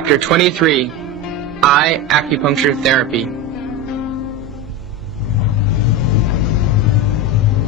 Chapter 23, Eye Acupuncture Therapy.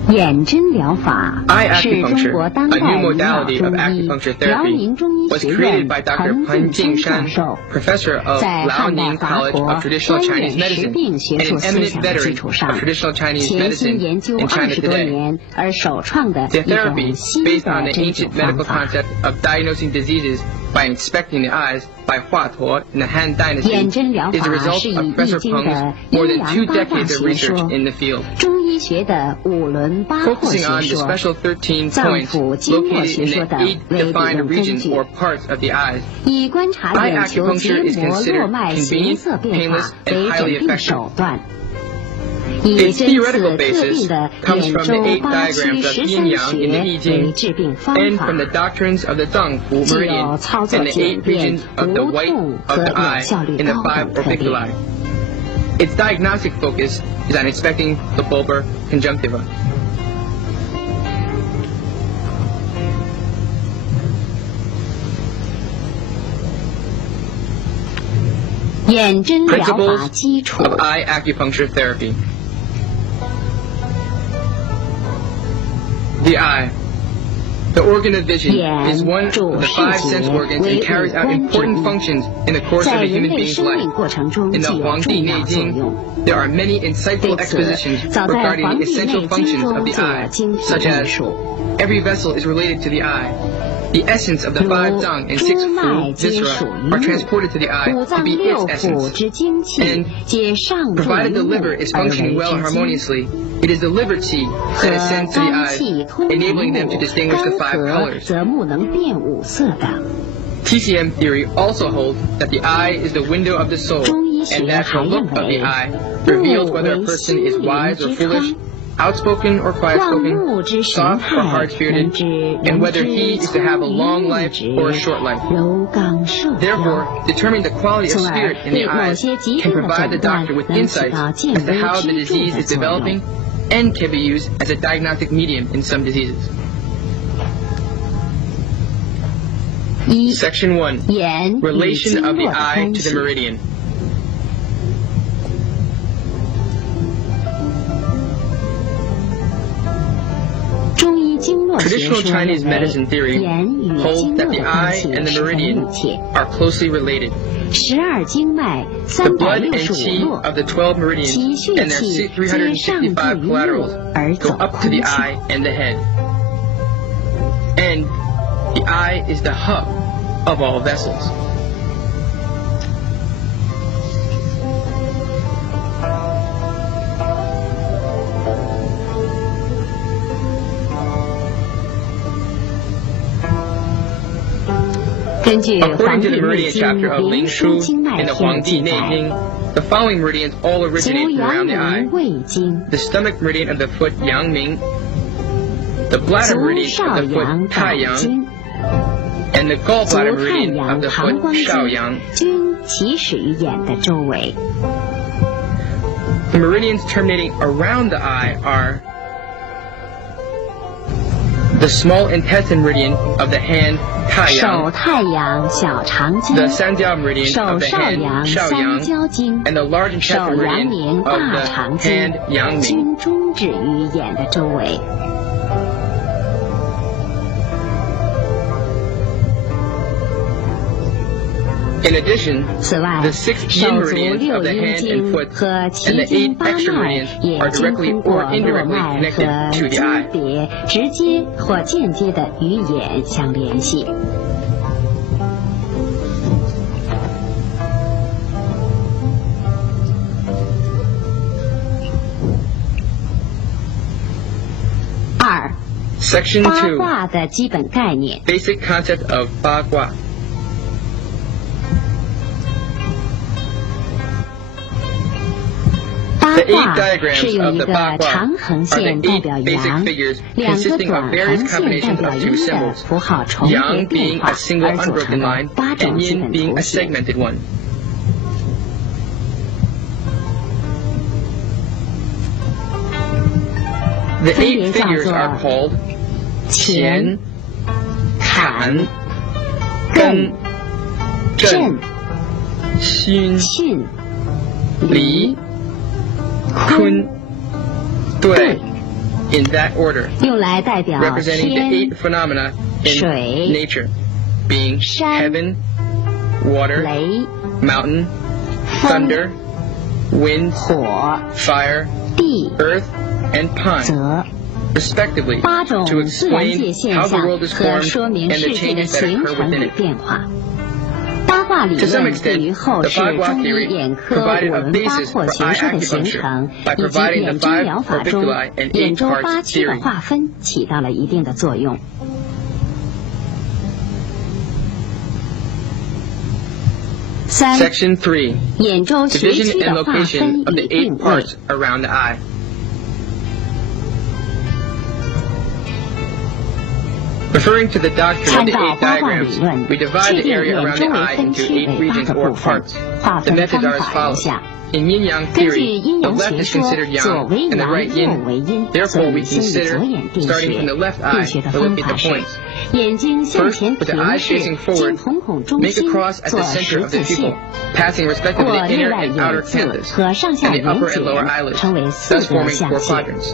眼针疗法 Eye 是中 acupuncture, 国当 a 代 new 医疗 modality 中 of 医 acupuncture 辽 therapy, 宁中医 was 学 created 院 by Dr. 彭 Pan 敬 Jing 山 Shan, 教授， professor of 在汉代 Liaoning 华 College 国 of Traditional 专 Chinese 业实 Medicine 病学 and 术 an 思 eminent 想的基 veteran 础 of 上， traditional Chinese 潜心 medicine 研究 in China 20多 today. 年而首创的 The 一种 therapy, 新 based on 的 the 针灸 ancient 方 medical 法。 concept of diagnosing diseases by inspecting the eyes by Hua Tuo in the Han Dynasty, 眼针疗 is the 法 result 是以 of 易 Professor 经 Peng's 的 more 阴 than 2阳八卦 decades of 学 research 说、 in the field. 中医学的五轮八惑 Focusing 学 on the 说、 special 13脏 points 腑经络 located 学 in 说 the 等 8为理 defined 论根 regions 据， or parts of the eyes. 以观察 Eye 眼球结 acupuncture is 膜、 considered 络脉、形 convenient, 色变 painless, 化 and 为 highly 诊病 effective. 手段，以 Its 针 theoretical 刺特 basis 定的 comes 眼 from the 周 8八区 diagrams of 13 yin-yang in the 穴 I Ching 为治病方 and 法， from the doctrines of the Zangfu 既 meridian 有操作 and the 简 8便、 regions of the 无 white 痛 of 和 the 有 eye 效率 in the 高 5等特点。 orbiculi. Its diagnostic focus is on inspecting the bulbar conjunctiva. 眼针疗法 Principles 基础 of eye acupuncture therapy. The eye. The organ of vision is one of the 5 sense organs and carries out important functions in the course of 在 a 人 human 类 being's 生命 life. 过程中 In 具 the 有 Huangdi 重要作 Neijing, 用。 there are many 对 insightful 此， expositions 早在《 regarding 黄 the 帝内 essential 经》 functions 中 of the 就有 eye, 精辟 such 论 as 述， every vessel is related to the eye. The essence of the 如 5 zang and 6诸脉 fu 皆 viscera 属于 are 目， transported to the eye 五 to 脏 be 六 its 腑 essence. 之精气 And 皆上注于 Provided the 目 liver is 而为 functioning well 之 and 精。 harmoniously, it is the liver qi 和 that ascends to 肝 the eyes, 气通于 enabling them to 目， distinguish the 干 5涸 colors. 则目能辨五色等。 TCM theory also holds that the eye is the window of the soul, 中医学 and that 还 the 认 look of the 为， eye 目 reveals whether a 为 person 心 is 灵 wise or 之 foolish, 窗， outspoken or 望 quiet-spoken, 目之神 soft or 态， hard-spirited, 人之 and 人 whether 之 he is to have a 聪 long 明 life 直 or a short life. 柔刚瘦弱。 Therefore, determining the quality of 从而 spirit in the 对某 eyes 些疾 can 病的 provide the 诊断 doctor with 能起 insights 到见 as to 微 how the 知著 disease 的 is 作用。 developing and can be used as a diagnostic medium in some diseases. 一、 Section 1. 眼与 Relation 经 of the 络的 eye 关 to the 系。 meridian. 中医经络学 Traditional 说 Chinese 认 medicine 为， theory 眼与 holds 经 that 络 the 的关 eye 系 and the 十分密 meridian 切。 are closely related. 12经脉 The blood and 365 qi 络， of the 12 meridians 其血 and their 气皆上注于 365 目 collaterals 而 go 走 up to 空 the 气。 eye and the head. And the eye is the hub of all vessels. According to the meridian chapter of Ling Shu in the Huangdi Neijing, the following meridians all 足 originate from 阳 around the 明 eye. 胃经， The stomach meridian of the foot Yangming, the bladder 足 meridian 少 of the 阳 foot 胆 Taiyang, 经， and the 足 gallbladder 太 meridian 阳 of the 膀 foot 胱经 Shaoyang. 均起始于眼的周围。 The meridians terminating around the eye are the small intestine meridian of the hand 手 Taiyang, 太阳小肠经， the Sanjiao meridian 手 of the 少 hand 阳三 Shaoyang, 焦经， and the large 手 intestine 阳 meridian 明 of 大 the 肠经 hand Yangming. 均终止于眼的周围。 In addition, 此外， the 6手 yin 足 meridians 六 of the 阴 hand and 经 foot 和 and 奇 the 经 8八 extra 脉 meridians 也 are 经 directly 通过 or 络 indirectly 脉 connected 和 to the 经 eye. 别直接或间接的与眼相联系。 二、 Section 八 2. 卦的基本概念。 Basic concept of Ba Gua. 八 The 8卦 diagrams 是由 of 一 the 个 Ba 长 Gua 横 are the 线代 8表 basic 阳， figures 两个 consisting 短 of various 横线代 combinations 表 of two 阴的 symbols, 符号重叠 yang 变 being 化 a single 而组 unbroken 成的 line 八种 and 基 yin 本 being 图 a 形。 segmented one. The 8 figures are called 乾、坎、艮、艮、震、心、巽、离、坤、兑 in that order, 用来代表 representing the 天、 8 phenomena in 水、 nature, being 山、 heaven, water, 雷、 mountain, 风、 thunder, wind, 火、 fire, 地、 earth, and pine, 泽。 respectively, 8种 to 自然界 explain 现 how the 象 world is 和 formed 说明 and the 世界的 changes that 形 occur 成 within 与 it. 变化。八卦理 To some 论 extent, 对于后 the 世 Bagua 中医 theory 眼科五 provided a 轮八 basis 廓 for 学说的形 eye 成， by 以及 providing the 眼中疗 5 法中 orbiculi and 眼 8周 parts 八区的 theory. 划分起到了一定的作用。三、 Section 3. 眼周学 Division 区 and 的划 location 分 of the 与定 8位。 parts around the eye. Referring to the doctrine of 参 the 照 8八卦 diagrams, 理论， we divide 确 the 定 area 眼 around 周 the 为 eye 分 into 区 8 为八 regions 个 or 部分， parts. 划 The 分 methods 方 are as 法如 follows. 下。 In yin-yang 根据 theory, 阴 the 阳 left 学 is 说， considered 左 yang 为 and the 阳， right 右为 yin. 阴，所 Therefore, 以 we 先以 consider, 左眼定 starting 穴。 from the left 定 eye, 穴的 to 方 look at 法 the 是： points. 眼睛向 First, 前 with the 平 eye 视， facing 经 forward, 瞳孔中 make a 心 cross at 做 the center 十 of the 字 pupil, 线， passing 过 respectively the 内 inner 外 and 眼 outer 眦 canthus, 和上下 and the 眼 upper and lower 睑 eyelids, 成为 thus 四个 forming 象 4限。 quadrants.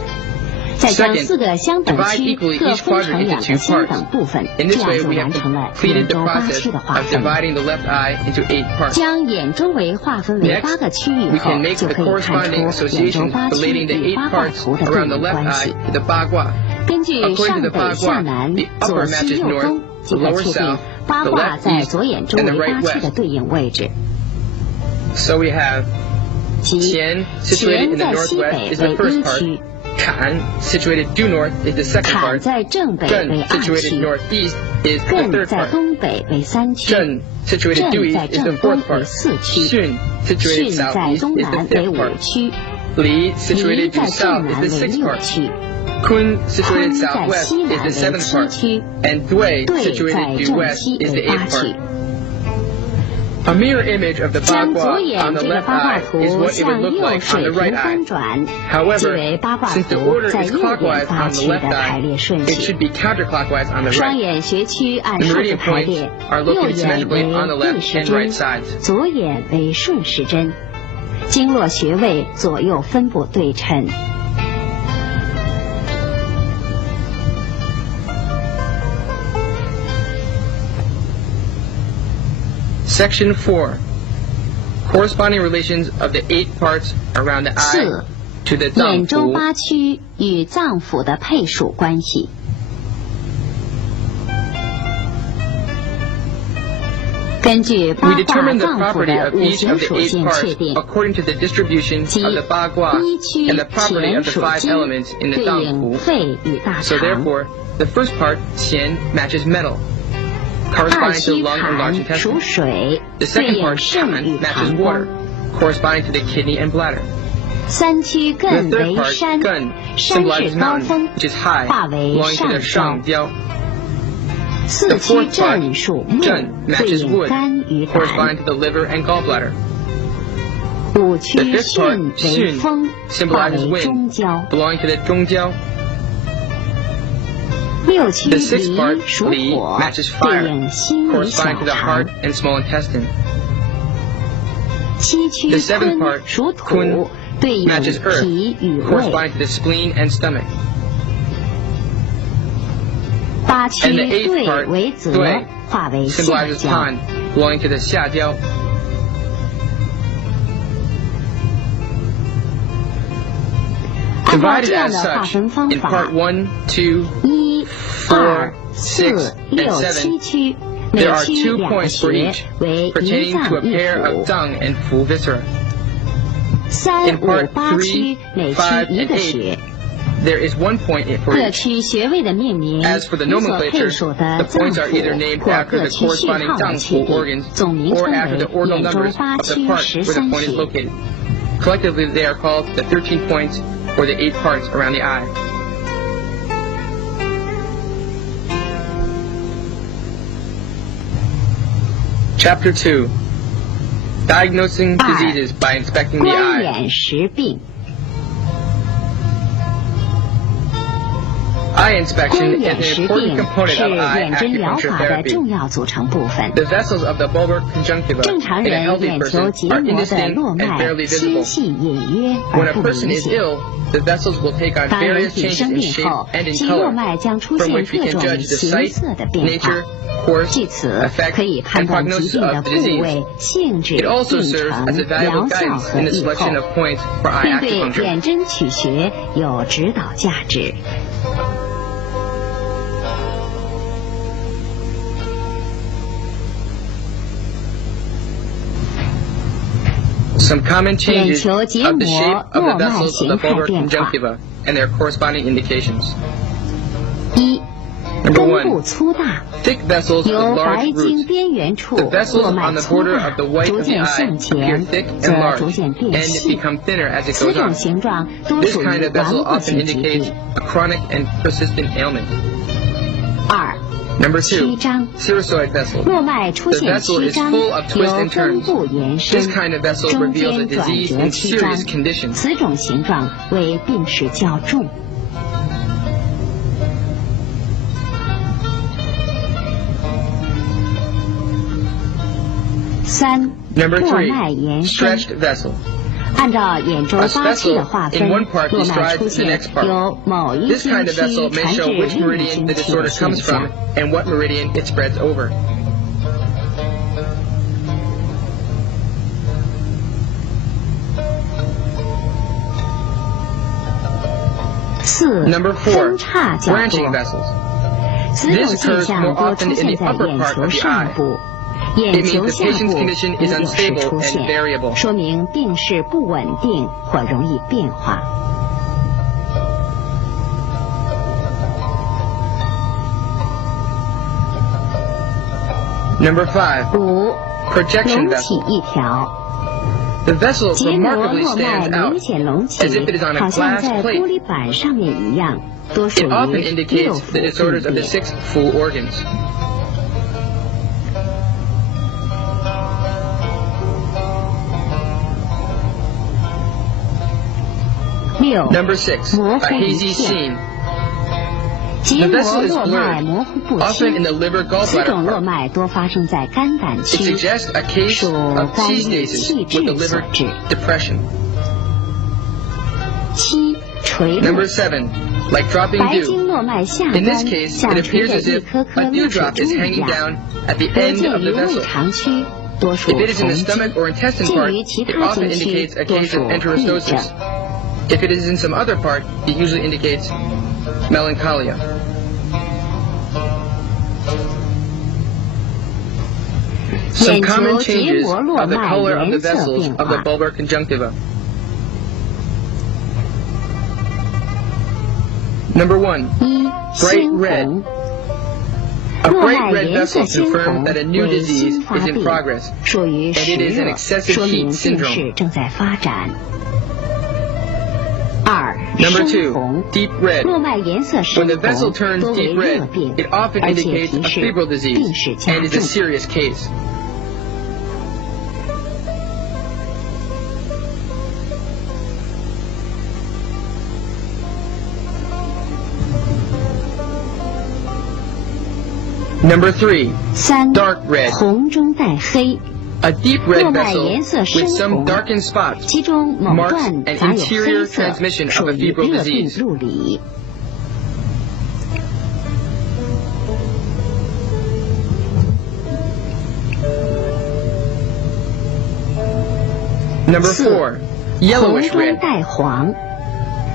再将 Second, 4个相等 divide 区 equally 各 each 分 quadrant 成 into 2 2个相 parts. 等部分， In 这 this 样 way, 就 we 完 have 成了 completed 眼 the 周八 process 区的划 of 分。 dividing the left eye into 8 parts. 将眼周围划分为 Next, 8个区域 we 后， can make 就 the 可以看 corresponding 出眼周 associations 八区 relating the 与 8八卦 parts 图的对 around the 应 left 关 eye 系。 to the Bagua. 根据 According 上 to the 北下 Bagua, 南 the 左 upper 西 matches 右 north, 东，即 the 可 lower 确定 south, 八 the 卦 left 在 east, 左眼周 and the 围 right 八区的 west. 对应位置。 So we have 即 Qian, situated 乾 in the 在西 northwest, 北 is the 为 first 阴 part. 区， Kan, situated due north, is the second 坎 part. 在正北为 Zhen, 二 situated 区， northeast, is the 艮 third 在 part. 东北为三区， Zhen, situated due 震在 east, is the 正东 fourth 为 part. 四区， Xun, situated 巽在 southeast, 东 is the 南为 fifth 五 part. 区， Li, 离 situated 在 due 正 south, 南 is 为 the sixth 六 part. 区， Kun, situated 坤在 southwest, 西 is 南 the 为 seventh 七 part. 区， And Dui, 兑 situated 在 due 正 west, 西 is 为 the 八 eighth 区 part.。A mirror image of the 将左 Bagua 眼 on the 这个 left 八卦 eye 图 is what it would 向 look 右 like on 水 the right 平 eye. 翻转，即 However, 为八卦 since the 图 order 在 is 右眼 clockwise 八 on the 区的 left 排 eye, 列顺 it 序 should。be counterclockwise on the 双 right. 眼学区按 The 数字 meridian 排 points 列， are 右 located 眼 symmetrically 为 on the 逆 left 时 and 针 right，sides. 左眼为顺时针，经络穴位左右分布对称。Section 4. Corresponding relations of the 8 parts around the eye 四、 to the 眼周 脏腑. 八区与脏腑的配属关系。根据 We 八卦 determine the 脏腑 property 的 of 五 each 行 of the 属 8性确 parts 定， according to the distribution 即 of the Bagua 一区 and the property 乾 of the 属 5 金， elements in the 对应 脏腑. 肺与大 So 肠。 therefore, the first part, Qian, matches metal, 二 corresponding to 区 lung and large 坎属 intestine. 水， The 对 second 应 part, 肾 Kan, 与 matches 膀 water, 胱。 corresponding to the kidney and bladder. 三区 The 艮 third 为 part, 山， Gun, 山 symbolizes 是高 mountain, 峰， which is high, 化为 belonging to the 上焦。 Shangjiao. 四 The 区 fourth part, 震属木， Zhen, 对 matches 应 wood, 肝与胆。 corresponding to the liver and gallbladder. 五区 The fifth part, 巽为 Xun, 风，化 symbolizes 为 wind, 中焦。 belonging to the Zhongjiao. 六区 The sixth 离 part, 属 Li, 火， matches 对 fire, 应心与小 corresponding to the 肠 heart。and small intestine. 七区 The seventh 坤 part, 属 Kun, 土，对应 matches earth, 脾与胃。 corresponding to the spleen and stomach. 八区 And the eighth 兑 part, 为泽， Dui, 化为下 symbolizes 焦。 pond, belonging to the Xiajiao. 按照 Divided 这样 as 的划 such 分方 in 法 part 1, 2, ，1、 4, 2、4、 6, 6、 and 7 7, 区，每 there are 区 2两个 points for 穴 each, 为一 pertaining to 脏 a 一 pair 腑 of。dung and fu viscera. 三、 In 五、 part 八 3, 区每区 5, 一 and 个 8, 穴。 there is 1 point for 各 each. 区穴位的命名 As for the 与所配 nomenclature, 属的 the 脏 points are either 腑 named 或 after 各 the 区序 corresponding 号的 脏 确 腑 定， organs 总名 or 称 after 为 the ordinal 眼周 numbers 八 of the 区 part where the 13 point is 穴。 located. Collectively, they are called the 13 points or the 8 parts around the eye. Chapter 2. Diagnosing diseases by inspecting the 观 eye. 眼识病。 Eye Eye inspection 观 is 眼 an 识 important 定 component 是 of eye 眼诊疗 acupuncture 法的 therapy. 重要组成部分。 The vessels of the bulbar conjunctiva 正常 in a 人 healthy 眼球 person 结 are 膜的 indistinct 络 and 脉 barely 纤 visible. 细隐约 When 而 a 不 person 明 is 显。 ill, the vessels will take on 当人 various 体 changes 生 in 病 shape 后， and in 其络 color, 脉将出 from 现 which we 各 can 种 judge the 形 site, 色的变化 nature,。course, 据此 effect, 可以判 and 断疾 prognosis 病的 of the 部 disease. 位、性质、 It also 病 serves 程、 as a valuable 疗效 guidance 和 in the 预后 selection of points for eye 并对 acupuncture. 远诊取学有指导价值。Some common 眼 changes 球结 of the 膜 shape of 络 the 脉 vessels of 形 the 态 bulbar 变化。 conjunctiva and their corresponding indications. 一、 Number 根 one, 部粗大， thick vessels 由 with 白 large 经 roots. 边缘处 The vessels 络脉 on the 粗 border 大 of the，white 逐 of the 渐 eye 向 appear 前， thick 则 and 逐 large 渐变 and 细。 become thinner as it 此 goes 种 on. 形状多 This 属 kind 于 of 顽 vessel 固 often 性疾 indicates 病。 a chronic and persistent ailment. 二、 Number 曲 two, 张， sinusoid vessel. 络脉出 The 现 vessel 曲 is 张， full of twists 由 and 根 turns. 部延伸， This kind of vessel 中 reveals a 间转 disease 折 in 曲张 serious。condition. 此种形状为病史较重。三、 Number 络 three, 脉延伸。 stretched vessel. 按照眼周 A 八期的划 vessel 分， in one part 络脉 describes 出 the 现 next part. 由某一 This 经 kind of 区 vessel may 传至 show which 另一 meridian 经 the 期的 disorder 现 comes 象 from。and what meridian it spreads over. 四、 Number 分 four, 叉角 branching 度。 vessels. 此种 This 现 occurs 象 more 多出 often in 现 the 在 upper 眼 part 球 of the 上 eye. 部，眼 It means 球 the 下 patient's 部 condition 也 is 有时 unstable 出 and 现， variable. 说明病势不稳定或容易变化。Number five, 五、 projection 隆起 vessel. 一条， The vessel 结膜 remarkably 络脉 stands out. 明显隆起 as if it is on，a 好像 glass 在 plate. 玻璃板上面一样，多属 It often 于六 indicates 腑 the disorders 病 of the 变。 six full organs. 六、 Number six, 模 a 糊一 hazy 片， scene. 结 The 膜 vessel is 络脉 blurred, 模糊不 often in 清。 the liver 此 gallbladder 种络 part. 脉多发生在肝胆 It 区， suggests a case 属 of 肝 T 郁 stasis 气 with the 滞所 liver 致。 depression. 七、垂落 Number 7, like dropping 白 dew. 经络脉下 In this 端 case, 像 it 垂 appears 着 as 一 if 颗颗 a 露水 dewdrop 珠 is 一 hanging 样， down at the 多 end 见 of 于 the 胃 vessel. 肠区，多属 If it is in 同 the 经； stomach or intestine 见 part, 于其 it 他 often 经区， indicates a 多 case 属 of 痹症。 enterostosis. If it is in some other part, it usually indicates melancholia. 眼 Some 球 common 结 changes 膜络 of the 脉 color of the 颜色 vessels 变 of the 化。 bulbar conjunctiva. Number 1, 一、 bright 鲜 red. 红， A 络 bright 脉 red 颜色 vessel 鲜红 confirms that a new 为 disease 新发 is in 病， progress. 属于 and 湿 it is an 热， excessive 说 heat 明病 syndrome. 势正在发展。二、 Number 2, 深红， deep red. 络脉颜色 When 深 the vessel 红， turns 多为 deep 热 red, 病， it often 而且 indicates 提 a 示 febrile 病 disease 势加 and is a 重。 serious case. Number 3, 三、 dark red. 红中带黑， A deep red 络脉 vessel 颜色 with 深 some 红， darkened spots. 其中某 marks 段 an 杂有 interior 黑色， transmission of 属 a 于 febrile 热病 disease. 入里。Number 四、 4, 红 yellowish 中 red. 带黄，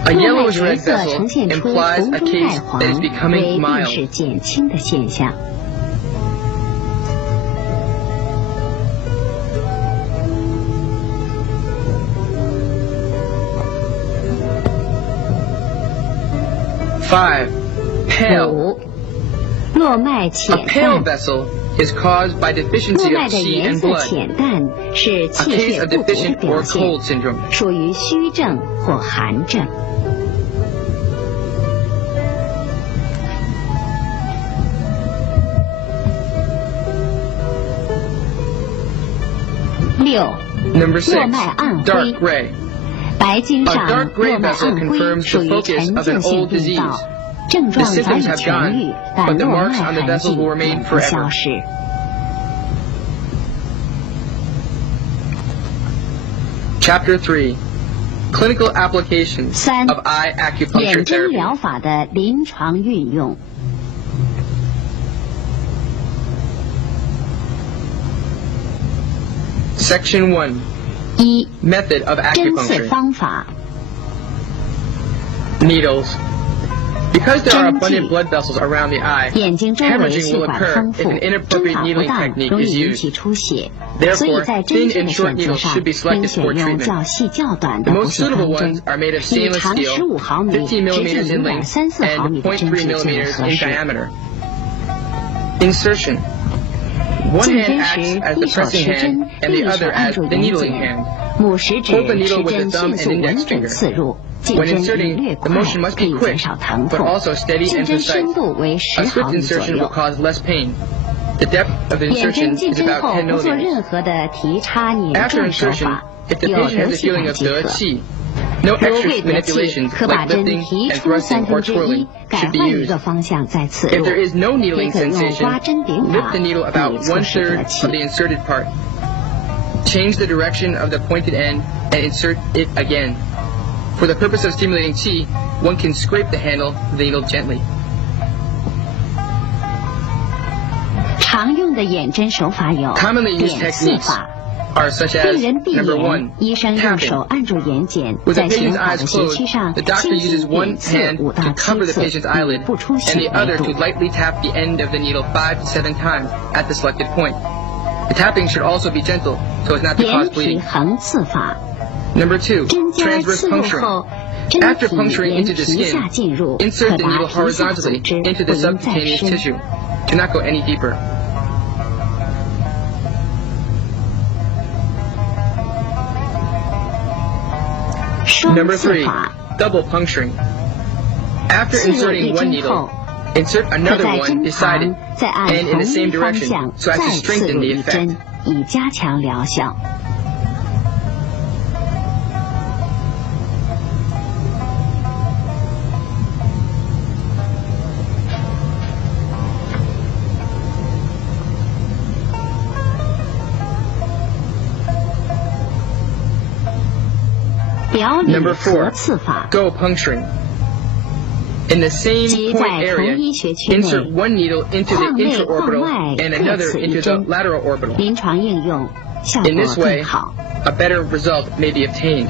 A 络脉 yellowish 颜 red 色 vessel 呈现出 implies 红 a 中带 case 黄， that is 为 becoming 病 mild. 势减轻的现象。5, pale. 五、络脉 A 浅 pale 淡， vessel is caused by 络 deficiency 脉 of 的 qi 颜 and 色 blood, 浅淡是 a 气 case 血 of 不足的 deficient 表 or 现， cold syndrome. 属于虚症或寒症。六、 Number 络脉 6, 暗灰 dark gray. 白经 A 上 dark gray 络脉 vessel 暗灰 confirms 属 the 于 focus 陈 of 旧 an 性 old 病 disease. 灶，症 The 状早已 symptoms have 痊愈， gone, 但 but the 络脉 marks on the 痕 vessels 迹 will 永 remain 不消 forever. 失。Chapter 3: Clinical Applications 3. of Eye Acupuncture 眼针 Therapy. 疗法的临床运用。 Section 1: 1. Method of 针刺 Acupuncture. 方法。 Needles. Because there are 针 abundant 剂 blood vessels around the eye, 眼睛周围 hemorrhaging 血 will 管 occur 丰 if 富， an 针 inappropriate 法不 needling 当 technique 容 is 易引 used. 起出血，所以 Therefore, 在针 thin 剂的 and short 选择 needles 上 should be 应 selected 选 for 用 treatment. 较细较短 The 的不 most 锈 suitable 钢针 ones，are made of 以 stainless 长 steel, 15毫米、 15直径 millimeters in length, 0.34毫 and 米的针 0.3质最为 millimeters 合 in 适。 diameter. Insertion. One 进 hand 针 acts 时， as 一 the 手 pressing 持 hand, 针， and 另 the 一手 other 按 as 住 the 眼 needling 睑， hand. 拇食指 Hold the 持 needle with 针 the thumb 迅速 and 稳 index 准 finger. 刺入，进 When 针应略 inserting, the 快， motion must 可 be 以 quick, 减少疼 but 痛。 also steady 进 and 针深 precise. 度为 A 10 swift 毫米左 insertion 右 will。cause less pain. The depth of the 眼针 insertion 进 is 针 about 后 10不做 millimeters. 任何的提插捻 After 转手 insertion, 法， if the 有 patient 流 has a 气 feeling 感 of 即 the 可。 qi, no 如 extra 未得气， manipulations 可 like 把针 lifting 提 and 出 thrusting or 1/3， twirling 改 should be 换一 used. 个方向再刺 If 入。 there is no 也 needling 可用 sensation, 刮针顶 lift 法 the needle 以 about 促使 1/3 得 of 气 the。inserted part. Change the direction of the pointed end and insert it again. For the purpose of stimulating qi, one can scrape the handle of the needle gently. 常用的眼针手法有 Commonly used 点刺 techniques 法。 are such 病 as 人闭 number 眼 1, 医生用手 tapping. 按住眼睑， With the 在选 patient's 好 eyes 的穴区 closed, 上 the doctor 轻 uses 轻 one 点刺 hand 5 to 到 cover 7 the 次， patient's 以 eyelid, 不出 and 血 the 为 other 度 to。lightly tap the end of the needle 5 to 7 times at the selected point. The tapping should also be gentle so as not to 眼 cause 体 bleeding. 横刺法， Number 2, 针尖 transverse 刺入 puncturing. 后，针 After 体 puncturing 沿 into the 皮下 skin, 进入， insert 可 the 达 needle 皮下组 horizontally 织， into 不 the 应再 subcutaneous 深。 tissue. Do not go any deeper. Number 3, 法， double puncturing. After 刺入一 inserting one 针 needle, 后， insert 可 another 在 one 针 beside 旁 it 再按 and in 同 the 一 same 方 direction 向 so as 再 to 刺 strengthen 入 the 一 effect. 针，以加强疗效。表里 Number 合 4, 刺法， go puncturing. In the same 即 point 在 area, 同一穴区 insert 内， one needle into 眶 the 内眶 intraorbital 外 and 各 another 刺一 into the 针， lateral orbital. 临床应用效 In 果 this 更 way, 好。 a better result may be obtained.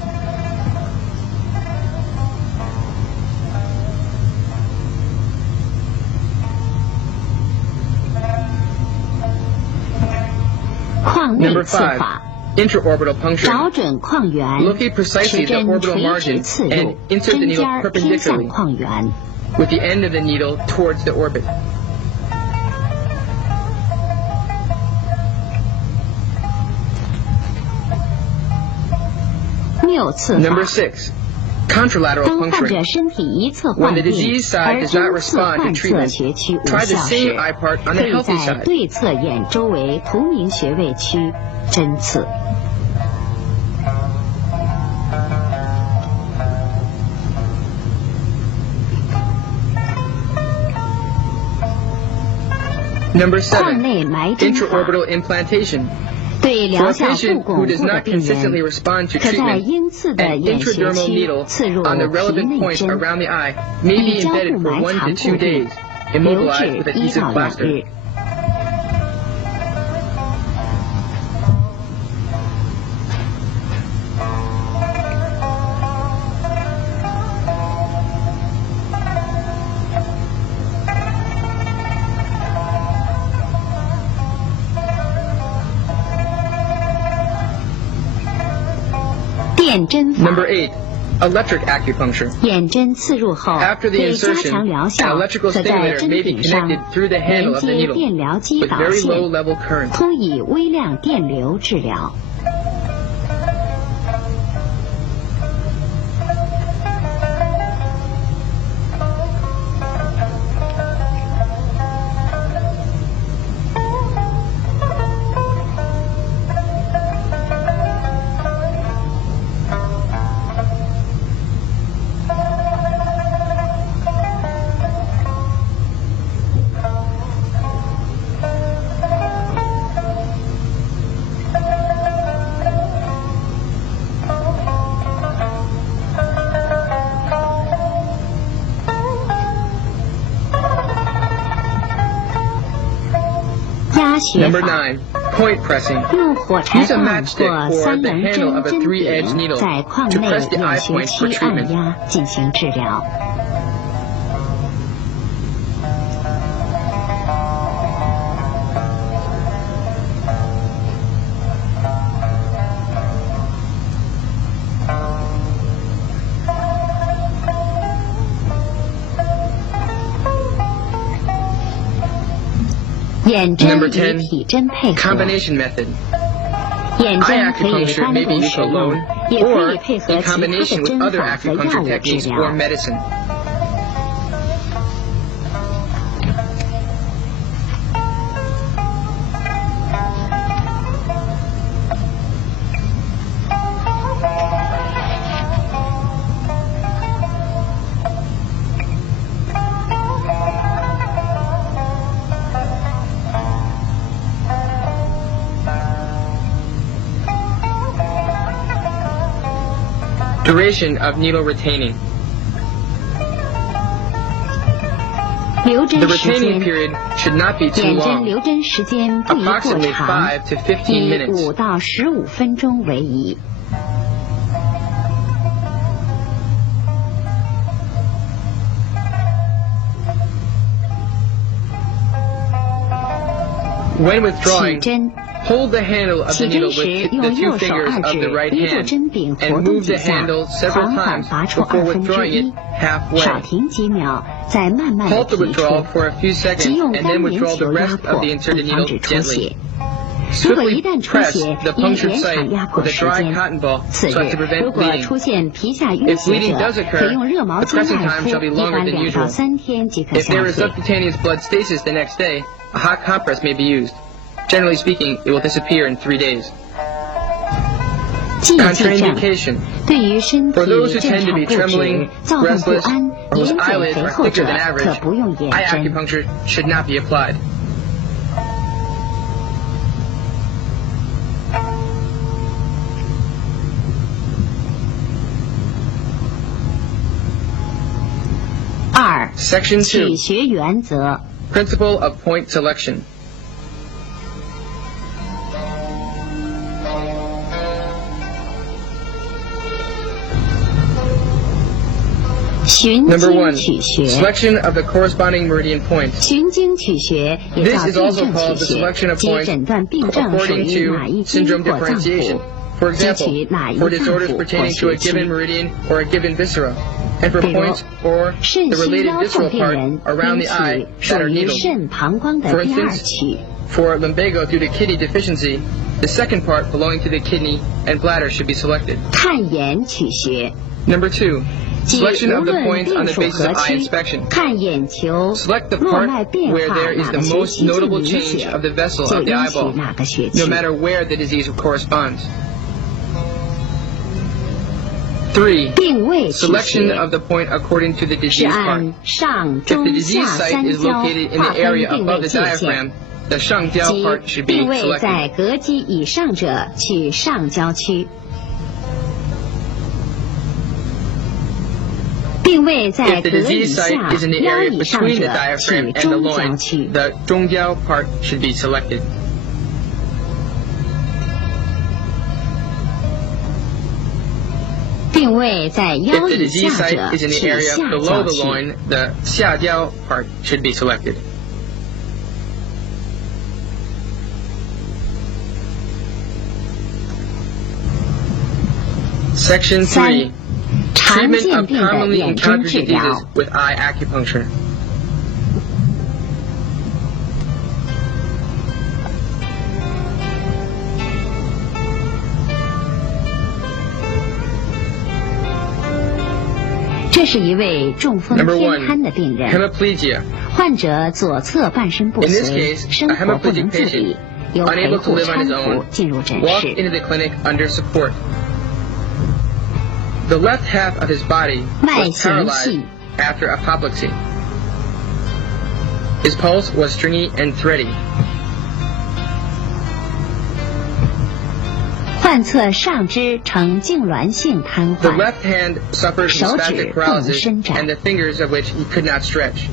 Number 刺 5, 法， intraorbital 找 puncturing. 准眶缘， Locate 持 precisely the 针 orbital 垂直 margin 刺 and 入， insert the 针 needle 尖儿偏向 perpendicularly 眶缘。 with the end of the needle towards the orbit. Number 6, contralateral 当患者 puncturing. 身体一侧 When 患 the 病， disease side 而 does not 针刺 respond to 患侧 treatment, 穴区无 try the 效 same 时， eye part on 可 the 以 healthy 在 side. 对侧眼周围图明穴位区针刺。Number 眶 7, 内埋针法， intraorbital implantation. 对 For 疗 a 效不 patient 巩 who 固 does 的 not 病 consistently 人， respond to 可在 treatment, 应刺的 an 眼穴 intradermal 区 needle 刺入 on the 皮 relevant 内 point 针， around the eye may 以 be 胶 embedded 布 for 埋 1 to 藏 2固定， days, 留 immobilized 置 with 1 adhesive 到2 plaster. 日。电针法， Number 8, electric acupuncture. 眼针刺入后， After the 为加 insertion, 强疗 an 效， electrical 可在 stimulator 针 may be 顶上 connected through the 连 handle of the 接 needle 电疗机 with 导 very 线， low level current. 通以微量电流治疗。他学 Number 法， 9. Point pressing. 用火柴 Use a 棒 matchstick 或 or 三 the 棱 handle 针 of a 针 3-edged 柄 needle 在矿 to 内 press the 练 eye 学 point for 期按 treatment. 压进行治疗。眼针 Number 与 10. 体针配合， Combination method. 眼 Eye 针可以 acupuncture 单 may 独 be 使 used 用， alone 也可 or 以配合 in 其他的 combination with 针 other 法和药 acupuncture 物治 techniques 疗 or。medicine. Duration of needle retaining. 留针 The 时 retaining 间， period should not be too 眼针 long, 留针时间不宜过 approximately 长， 5 to 15以 minutes. 5到15分钟为宜。 When 起 withdrawing, 针， hold the handle of the 起 needle 针时 with the 用 two 右手 fingers 二 of the 指 right 依住 hand 针柄活 and 动 move 几 the 下， handle several 缓缓 times 拔出 before 1/2 withdrawing it 一，少 halfway. 停几秒，再慢慢的 Halt the 提出， withdrawal for a few 即 seconds 用 and 单 then 棉 withdraw the 球压 rest 迫， of the 以 inserted 防 needle 止出 gently. 血。如果 Swiftly 一旦出 press 血， the 应 punctured 延长 site 压迫 with a 时 dry 间。 cotton ball 次 so as 日， to prevent 如果 bleeding. 出现皮下淤 If 血 bleeding 者 does，occur, 可用热毛 the 巾 pressing 外 time 敷， shall be 一 longer 般 than 2到 usual. 3天即可 If 下 there is 血。 subcutaneous blood stasis the next day, a hot compress may be used. Generally speaking, it will disappear in 3 days. 禁忌症 Contraindication. 对于身体 For those who 震 tend to 颤 be 不止 trembling,、躁动不 restless, 安、 or whose 眼睑 eyelids 肥 are 厚 thicker 者 than， 可 average, 不用眼 eye 针。 acupuncture should not be applied. 2. Section 取 2. 穴原则。 Principle of point selection. 循 Number 经 1. 取穴， Selection of the corresponding meridian points. 循经取穴也 This 叫 is 辨 also 证 called 取 the 穴， selection of 即 points 诊断病症属 according 于 to 哪一经 syndrome 或脏 differentiation. 腑， For 汲 example, 取哪一 for 脏 disorders 腑或 pertaining to a 穴 given 区。 meridian or a given viscera, and for 比如 points or 肾 the 虚 related 腰痛 visceral 病 part 人 around 应 the eye 取 that 属 are 于 needled. 肾膀胱的 For 第二 instance, 区。 For lumbago due to kidney deficiency, the second part belonging to the kidney and bladder should be selected. 看眼取穴， Number 2. 即 Selection 无 of the 论 points on 病 the 属 basis 何 of eye 区， inspection. 看眼球 Select the 络 part 脉变 where 化 there is 哪 the 个穴 most 期最 notable 明 change 显 of the vessel 就 of the 应取 eyeball, 哪个穴 no 区。 matter where the disease corresponds. 3. 定位取 Selection 穴 of the point according to the 是 disease part. 按上 If the 中 disease 下 site 三 is 焦 located in 划 the 分 area 定 above 位 the 界 diaphragm, 限， the 上焦 part 即 should 定 be 位在 selected. 膈肌以上者取上焦区，定位在 If the 膈以 disease 下 site is in the 腰 area 以上 between the 者 diaphragm 取 and the 中焦 loin, 区。 the 中焦 part should be selected. 定位在 If 腰 the 以 disease 下 site 者 is in the 取 area 下 below 焦 the 区。 loin, the 下焦 part should be selected. Section 3. 常 Treatment 见 of 病的 commonly 眼睛 encountered 治疗 diseases。with eye acupuncture. 这是一位中风 Number 偏 1. 瘫的病人， Hemiplegia. 患者左侧半身不 In this 遂， case, 生 a 活不能 hemiplegic 自理 patient,，由陪 unable to 护 live on 搀 his 扶 own, 进入诊 walked 室。 into the clinic under support. The left half of his body 脉 was 弦 paralyzed 细， after apoplexy. His pulse was stringy and thready. 患侧上肢呈痉挛性瘫 The 痪， left hand suffered from 手指 spastic 不能 paralysis 伸展 and the fingers of which he could not stretch.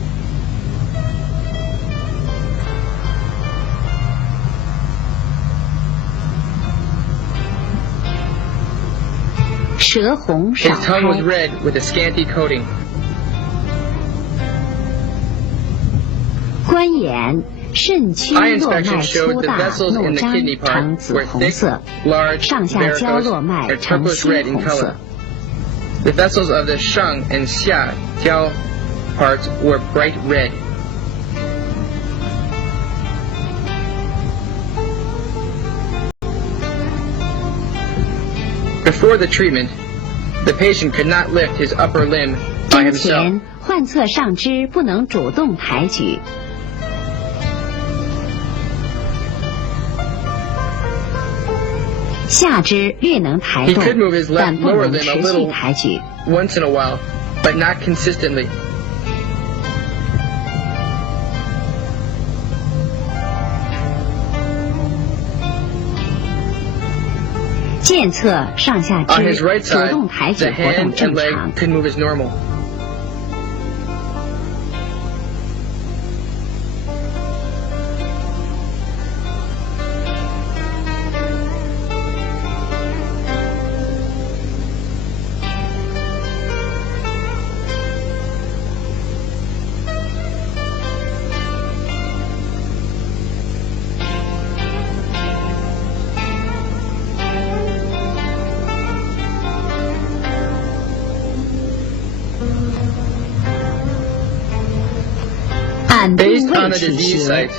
舌红少 His tongue was 开， red with a scanty coating. 观眼肾区 Eye 络 inspection 脉 showed 粗 the 大， vessels 怒 in the 张 kidney 呈 part 紫 were 红 thick, 色， large, 上下交络 varicose, 脉 and 呈 purplish 猩 red in 红 color. 色。 The vessels of the sheng and xia jiao parts were bright red. Before the treatment, the patient could not lift his upper limb by 针 himself. 前患侧上肢不能主动抬举，下肢略能抬 He 动 could move his，left 但不 lower 能 limb a 持续 little 抬举。 once in a while, but not consistently. 健侧上下 On his 肢 right 主 side, 动抬举 the 活动 hand 正 and leg 常。 could move as normal. 按部 Based 位 on the 取 disease 穴， site,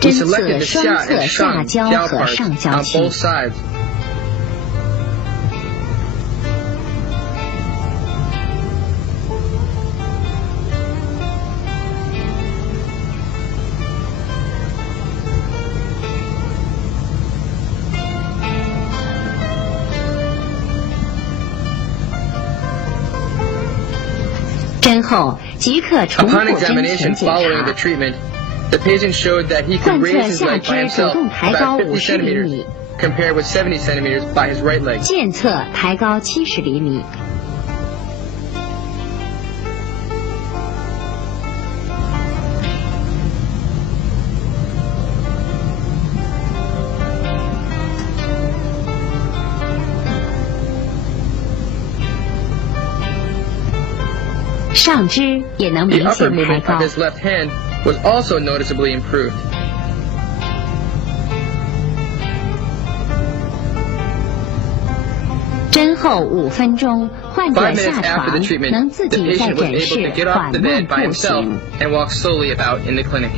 针 we 刺 selected the 双 xia 侧 and 下 sheng 焦 jiao 和 parts 上焦 on 区 both，sides. 针后即刻重 Upon 复针 examination 前检 following the 查。 treatment, the patient showed that he could 患 raise 侧 his 下 leg by 肢主 himself 动抬高 about 50 50厘 centimeters, 米， compared with 70 centimeters by his right leg. 健侧抬高70厘米。上肢也能 The 明 upper 显抬 movement 高 of。his left hand was also noticeably improved. 针后5分钟，患者 5 minutes 下 after the 床 treatment, 能自 the 己在 patient was 诊 able 室 to get off 缓 the 慢 bed by 步 himself 行。 and walk slowly about in the clinic.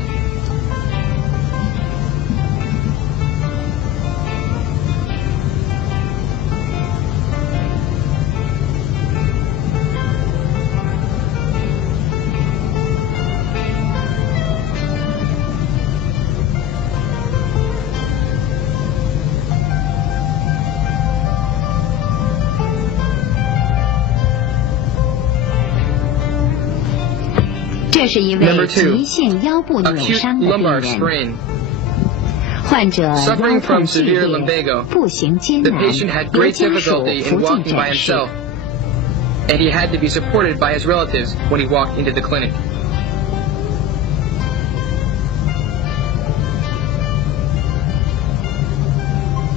这是一 Number 位 two, 急性腰部扭 acute 伤的病 lumbar 人， sprain. 患者腰 Suffering 痛 from 剧 severe 烈， lumbago, 步行艰 the 难， patient had 由 great 家属 difficulty 扶 in 进 walking by 诊室。 himself, and he had to be supported by his relatives when he walked into the clinic.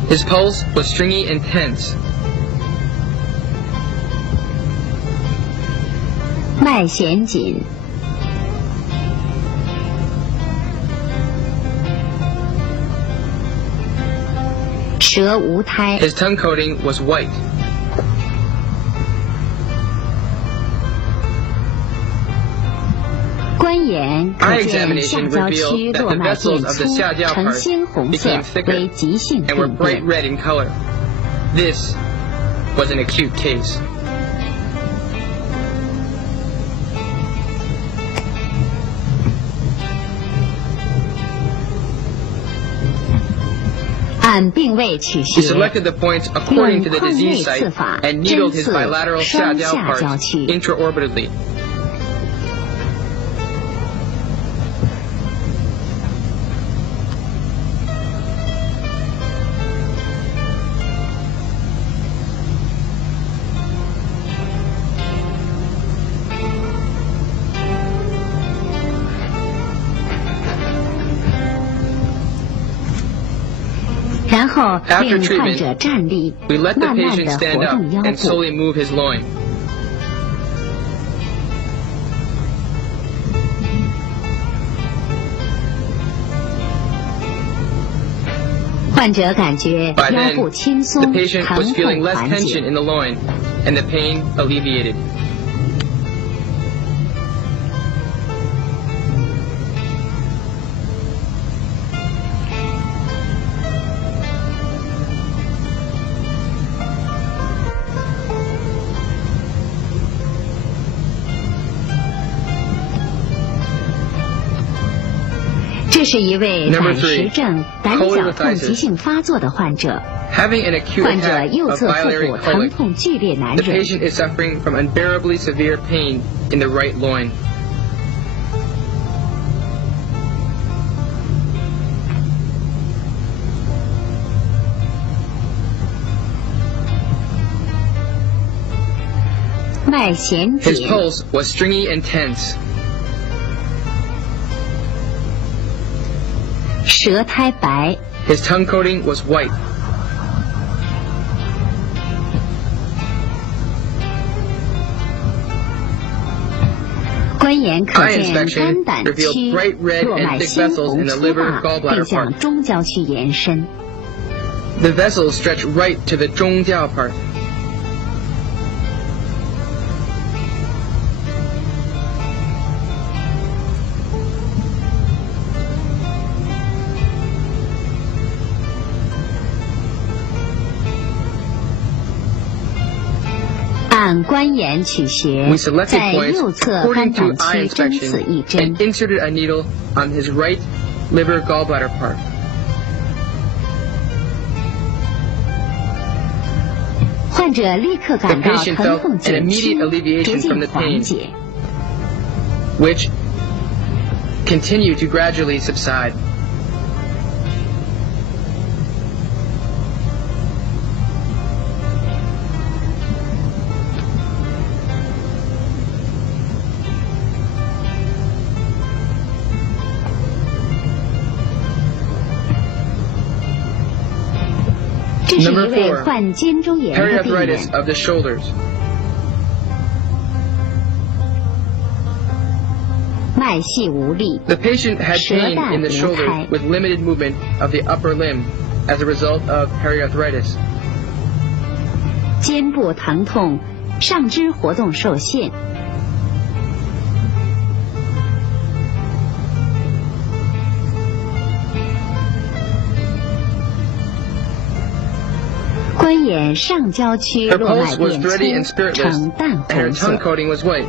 His pulse was stringy and tense. 脉弦紧，舌无苔， His tongue coating was white. 观眼可 Eye 见 examination 下焦区 revealed that 络 the 脉 vessels 渐 of the 粗， xiajiao 呈 part 猩红色 became，thicker 为急性 and were 病 bright 变。 red in color. This was an acute case. 按病位取 He 穴， selected the points according 用 to the 矿内 disease 刺 site 法 and 针 needled his 刺 bilateral 双 xiajiao 下焦 parts 区。 intraorbitally. 然然后 After 令患者 treatment, 站立， we let the 慢慢 patient 地 stand 活 up 动腰 and 部。 slowly move his loin. 患者感觉 By 腰 then, 部轻 the 松， patient 疼 was feeling 痛 less 缓 tension 解。 in the loin, and the pain alleviated. 这是一位 Number 胆石症胆绞痛 cholecystitis 急性发作的患者， Having an acute 患者 attack 右 of 侧腹 biliary 部疼 colic, 痛剧烈难 the 忍， patient is suffering from unbearably severe pain in the right loin. 脉弦 His 紧， pulse was stringy and tense. 舌苔白， His tongue coating was white. 观眼可 Eye 见 inspection 肝胆区 revealed bright red 络 and 脉 thick 鲜 vessels 红 in the 粗 liver 大， gallbladder 并向 part. 中焦区延伸。 The vessels stretch right to the 中焦 part. 按观眼取穴 We，selected 在 points 右侧 according 肝 to 胆 eye 区针刺 inspection 一针 and，inserted a needle on his right liver gallbladder part. 患者立刻 The 感到 patient 疼 felt 痛 an 减 immediate 轻，逐 alleviation 渐 from the 缓 pain, 解。 which continued to gradually subside. 这是一 Number 位 4, 患肩周炎的病人， periarthritis of the shoulders. 脉细无力， The patient had pain in the 舌淡无 shoulder 苔。 with limited movement of the upper limb as a result of periarthritis. 肩部疼痛，上肢活动受限。观眼上焦区 Her 络脉 pulse was 变 thready and 粗， spiritless, 呈淡 and her 红 tongue 色。 coating was white.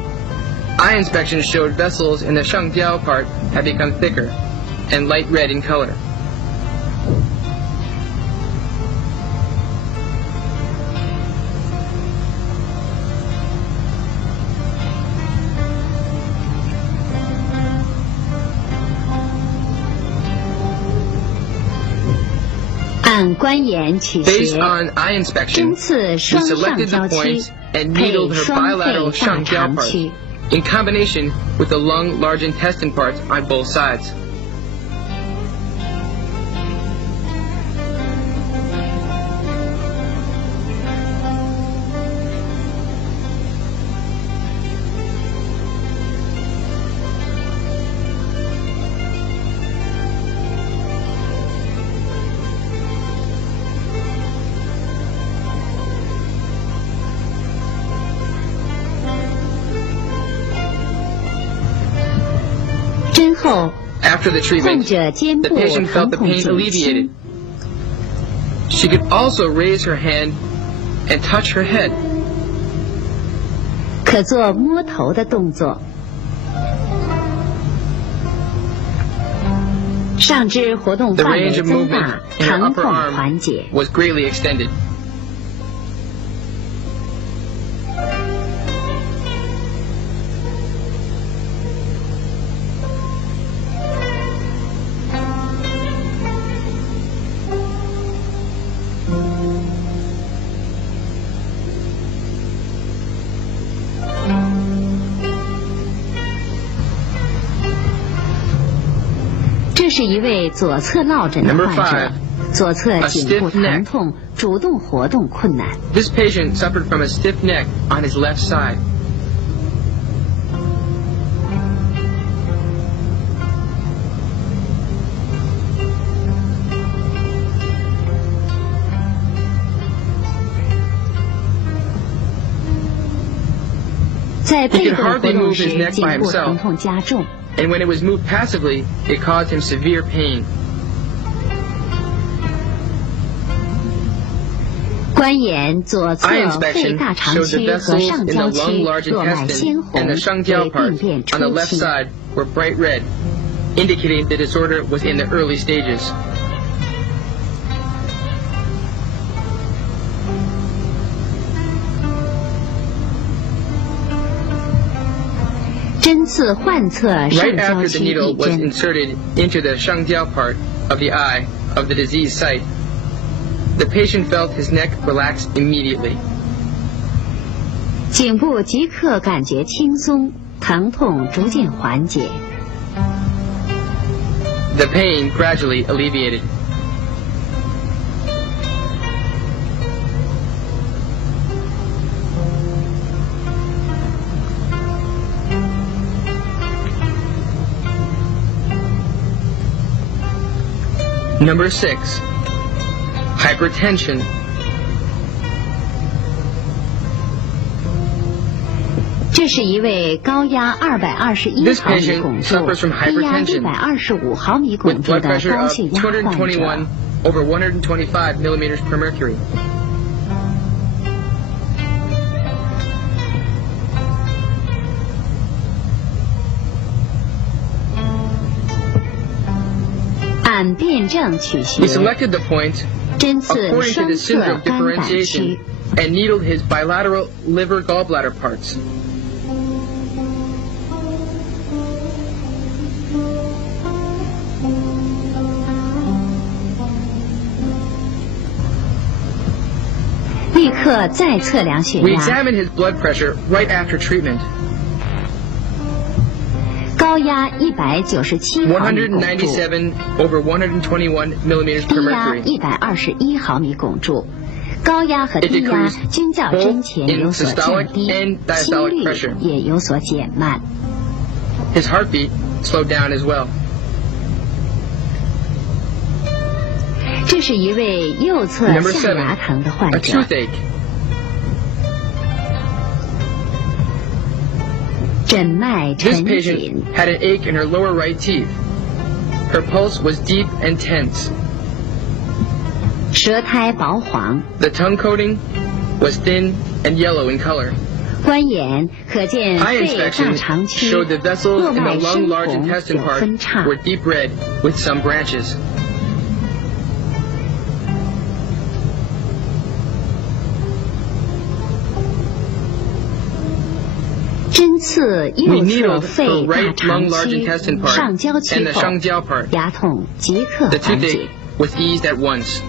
Eye inspection showed vessels in the shangjiao part had become thicker and light red in color. 按观眼取 Based 穴， on eye 针 inspection, 刺 we 双上 selected 焦 the 区 points and 配 needled her 双 bilateral 肺大 shangjiao 肠 parts 区。 in combination with the lung large intestine parts on both sides. 针后， After the 患 treatment, 者肩 the 部 patient 疼 felt the 痛 pain 减 alleviated. 轻， She could also raise her hand and touch her head. 可做摸头的动作。上肢活动 The 范围 range of 增 movement 大， in her 疼 upper 痛缓 arm 解。 was greatly extended. 这是一位左侧落枕的 Number 患者 5, 左侧颈部疼痛，主动活动困难。This patient suffered from a stiff neck on his left side. 在背部活动时，颈部疼痛加重。And when it was moved passively, it caused him severe pain. 观眼左侧肺大肠区和上焦区络脉鲜红，为病变初 on the left 期。 side were bright red, indicating the disorder was in the early stages. 针刺患侧上 Right 焦 after 区 the needle 一 was 针， inserted into the 上焦 part of the eye of the diseased site, the patient felt his neck relax immediately. 颈部即刻感觉轻松，疼痛逐渐缓解。 The pain gradually alleviated. Number 6. Hypertension. 这是一位高压221 This 毫米 patient 汞 suffers 柱、 from 低压 hypertension 125毫米汞 with 柱 blood 的 pressure 高 of 血压患者。 221 over 125 millimeters per mercury. 按辩证取穴 He，selected the point 针刺 according to 双 the 侧 syndrome 肝胆 differentiation 区， and needled his bilateral liver gallbladder parts. 立刻再测量血 We 压， examined his blood pressure right after treatment. 高压197毫米汞柱， 197 over 121 millimeters per 低压 mercury. 121毫米汞柱。高压和低压均较针前有所降低，心率也有所减慢。 His heartbeat slowed down as well. 这是一位右侧 Number 下 7. 牙疼的患 A 者， toothache. 诊脉 This 沉 patient 紧， had an ache in her lower right teeth. Her pulse was deep and tense. 舌苔薄黄， The tongue coating was thin and yellow in color. 观眼可见 Eye 肺大 inspection 肠区 showed the vessels 络 in the 脉 lung 深 large 红 intestine 有 part 分叉 were，deep red with some branches. "针刺 We 右侧 needled 肺 her 大 right 肠 lung large 区 intestine part 上焦 and 区 the 后， 上焦 part. 牙痛即刻 The 缓解 toothache。was eased at once.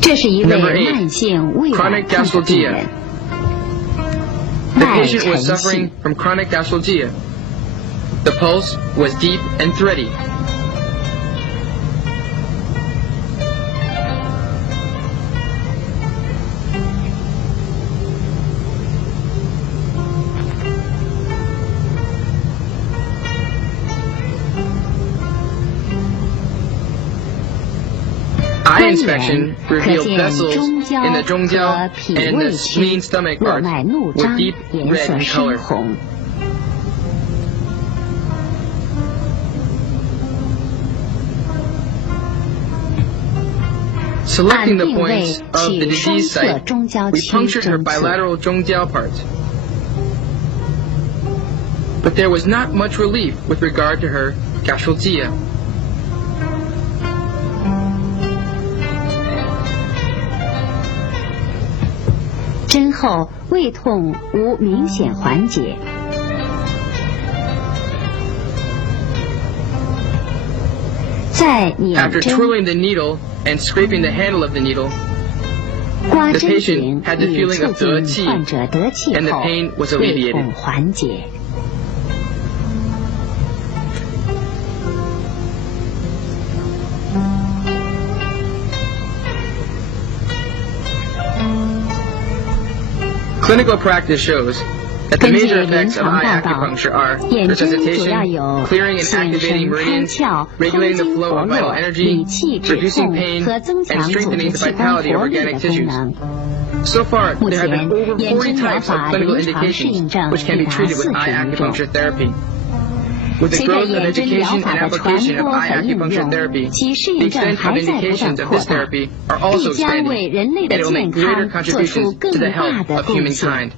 这是一 Number 位 8. 慢性胃脘 Chronic 痛的病 gastralgia. 人， The 脉 patient 沉 was 细 suffering，from chronic gastralgia. The pulse was deep and thready. 观 Eye 眼 inspection 可 revealed 见 vessels 中焦 in the 中焦和脾 and 胃 the 区 spleen stomach 络 parts 脉怒 were 张， deep 颜 red 色 in 深 color. 红。 Selecting the 按定位 points of the 取双 disease 侧 site, 中焦 we 区 punctured her 针刺。 bilateral 中焦 part. But there was not much relief with regard to her gastralgia. 针后胃痛无明显缓解。再捻 After 针， twirling the needle and scraping the handle of the needle, 刮 The 针 patient 柄 had the 以 feeling 促 of 得 进 气 患者得气 and the 后 pain was 胃 alleviated. 痛缓解。Clinical practice shows that the 根据 major 临 effects of 床 eye 报道， acupuncture are 眼针主要 resuscitation, 有 clearing and 醒 activating 神开 meridians, 窍、通 regulating the 经 flow 活 of vital 络、 energy, 理气止 reducing 痛 pain, 和增 and 强组 strengthening 织 the 器官 vitality of 活力 organic 的功 tissues. 能。 So far, 目 there have 前 been over 眼 40针疗 types 法 of clinical 临床适 indications 应症 which can 已 be 达 treated with eye 40余种。 acupuncture therapy. With the 随着 growth of 眼针疗 education 法 and 的传 application of 播 eye 和应 acupuncture 用， therapy, 其适 the 应症 extent 还 of 在不 indications 断 of 扩 this 大， therapy are also 必将为 expanding, 人类的 and it will 健 make greater 康做出 contributions 更 to the 大 health 的 of 贡 humankind. 献。